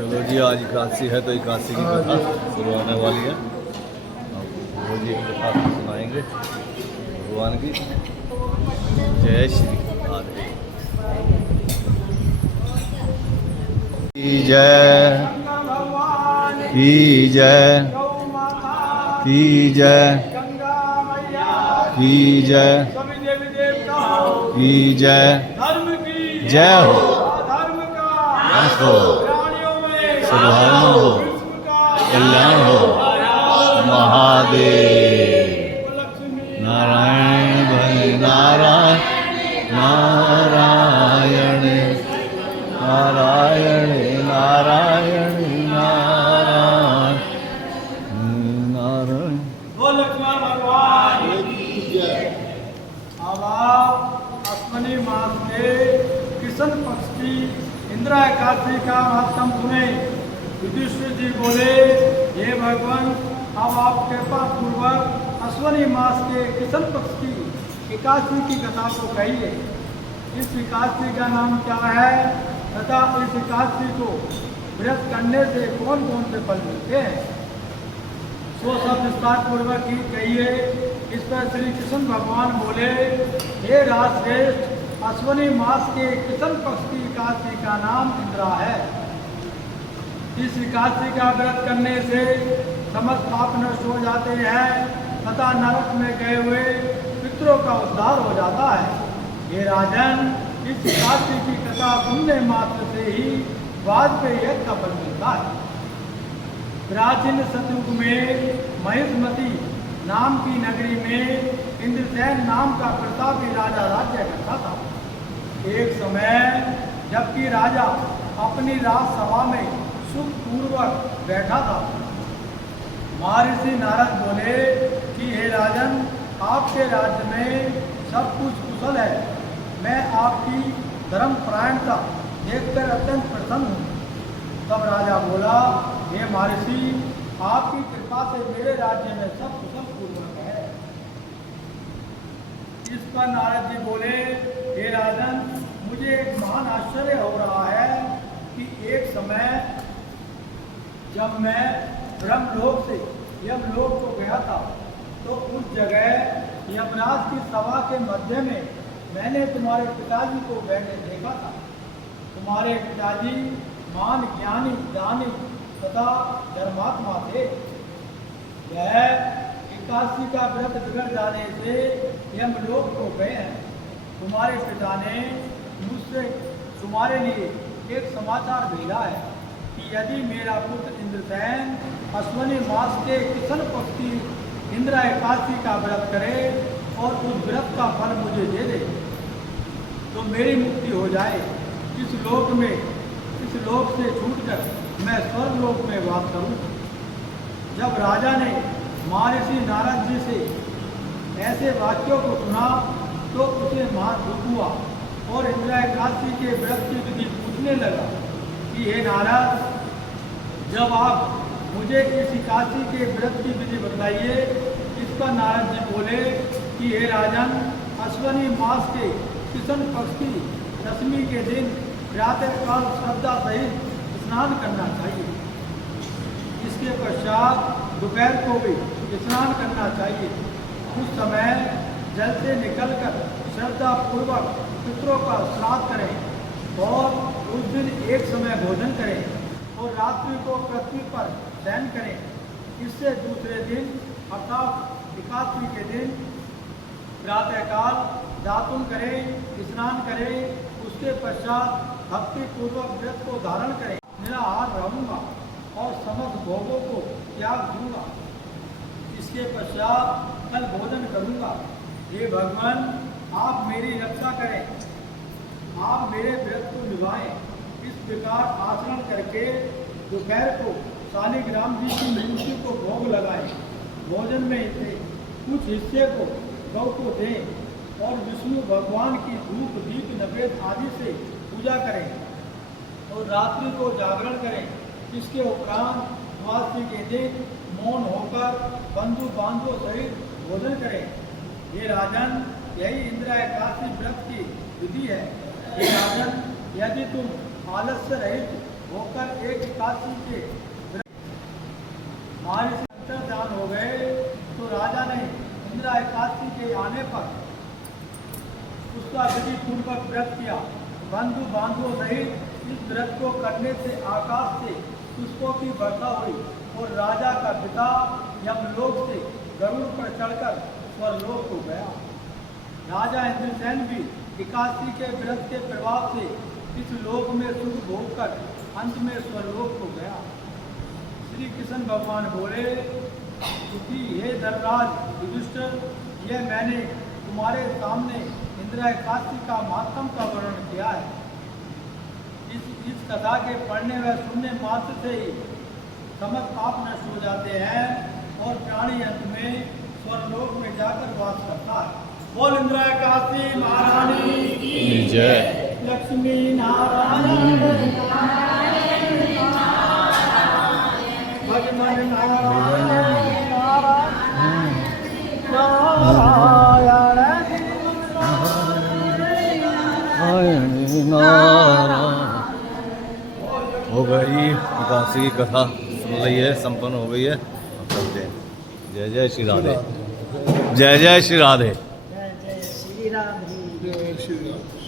चलो जी, आज एकादशी है तो एकादशी की कथा शुरू होने वाली है। वो जी कथा सुनाएंगे भगवान की। जय श्री राधे की जय, की जय, की जय, की जय, की जय, जय हो, हो, सद्भावना हो, कल्याण हो। महादेव नारायण भय नारायण, नारायण नारायण नारायण नारायण नारायण। अब आप अश्विनी मास के कृष्ण पक्ष की इंदिरा एकादशी का महात्म सुने। युधिष्ठिर जी बोले, हे भगवान, अब आप कृपा पूर्वक अश्विनी मास के कृष्ण पक्ष की एकादशी की कथा को कहिए। इस एकादशी का नाम क्या है तथा इस एकादशी को व्रत करने से कौन कौन से फल मिलते हैं, सो सब विस्तार पूर्वक ही कहिए। इस पर श्री कृष्ण भगवान बोले, हे राजश्रेष्ठ, अश्विनी मास के कृष्ण पक्ष की एकादशी का नाम इंदिरा है। इस एकादशी का व्रत करने से समस्त पाप नष्ट हो जाते हैं तथा नरक में गए हुए पितरों का उद्धार हो जाता है। हे राजन, इस एकादशी की कथा सुनने मात्र से ही वाजपेयी यज्ञ का फल मिलता है। प्राचीन सतयुग में महिष्मती नाम की नगरी में इंद्रसेन नाम का प्रतापी राजा राज्य करता था। एक समय जबकि राजा अपनी राजसभा में सुखपूर्वक बैठा था, महर्षि नारद बोले कि हे राजन, आपके राज्य में सब कुछ कुशल है। मैं आपकी धर्मपरायणता देखकर अत्यंत प्रसन्न हूँ। तब राजा बोला, हे महर्षि, आपकी कृपा से मेरे राज्य में सब कुशल पूर्वक है। इस पर नारद जी बोले, हे राजन, मुझे एक महान आश्चर्य हो रहा है कि एक समय जब मैं ब्रह्मलोक से यमलोक को गया था तो उस जगह यमराज की सभा के मध्य में मैंने तुम्हारे पिताजी को बैठे देखा था। तुम्हारे पिताजी महान ज्ञानी, दानी तथा धर्मात्मा थे। यह एकादशी का व्रत बिगड़ जाने से यमलोक को गए हैं। तुम्हारे पिता ने मुझसे तुम्हारे लिए एक समाचार भेजा है कि यदि मेरा पुत्र इंद्रसेन अश्विनी मास के कृष्ण पक्ष की इंदिरा एकादशी का व्रत करे और उस व्रत का फल मुझे दे दे तो मेरी मुक्ति हो जाए। इस लोक से छूटकर मैं स्वर्ग लोक में वास करूं। जब राजा ने महर्षि नारद जी से ऐसे वाक्यों को सुना तो उसे महान दुख हुआ और इंदिरा एकादशी के व्रत की विधि पूछने लगा कि हे नारद, जब आप मुझे इस एकादशी के व्रत की विधि बताइए। इस पर नारद जी बोले कि हे राजन, अश्विनी मास के कृष्ण पक्ष की दशमी के दिन प्रातःकाल श्रद्धा सहित स्नान करना चाहिए। इसके पश्चात दोपहर को भी स्नान करना चाहिए। उस समय जल से निकलकर श्रद्धा पूर्वक पितरों का श्राद्ध करें और उस दिन एक समय भोजन करें और रात्रि को पृथ्वी पर शयन करें। इससे दूसरे दिन अर्थात एकादशी के दिन प्रातःकाल दातुन करें, स्नान करें। उसके पश्चात भक्ति पूर्वक व्रत को धारण करें। निराहार रहूँगा और समस्त भोगों को त्याग दूंगा। इसके पश्चात कल भोजन करूँगा। हे भगवान, आप मेरी रक्षा करें, आप मेरे व्रत को निभाएं। इस प्रकार आचरण करके दोपहर को शालिग्राम जी की मूर्ति को भोग लगाएं। भोजन में से कुछ हिस्से को गौ को दें और विष्णु भगवान की धूप, दीप, नैवेद्य आदि से पूजा करें और रात्रि को जागरण करें। इसके उपरांत द्वादशी के दिन मौन होकर बंधु बांधवों सहित भोजन करें। ये राजन, यही इंदिरा एकादशी व्रत की विधि है। हे राजन, यदि तुम आलस्य रहित होकर एक एकादशी के महर्षि अंतर्ध्यान हो गए तो राजा ने इंदिरा एकादशी के आने पर उसका विधि पूर्वक व्रत किया। बंधु बांधवों सहित इस व्रत को करने से आकाश से पुष्पों की वर्षा हुई और राजा का पिता यमलोक से गरुड़ पर चढ़कर स्वर्गलोक को गया। राजा इंद्रसेन भी एकादशी के व्रत के प्रभाव से इस लोक में सुख भोग कर अंत में स्वर्गलोक को गया। श्री कृष्ण भगवान बोले कि हे धर्मराज युधिष्ठिर, यह मैंने तुम्हारे सामने इंदिरा एकादशी का महात्म का वर्णन किया है। इस कथा के पढ़ने व सुनने मात्र से ही समस्त पाप नष्ट हो जाते हैं और प्राणी अंत में स्वर्गलोक में जाकर वास करता है। बोल इंदिरा एकादशी महारानी की जय। लक्ष्मी नारायण भगवान नारायण हो गई एकादशी की कथा सुन ली है, संपन्न हो गई है। अब चलते हैं। जय जय श्री राधे। जय जय श्री राधे। जय जय श्री राम। जय श्री राम।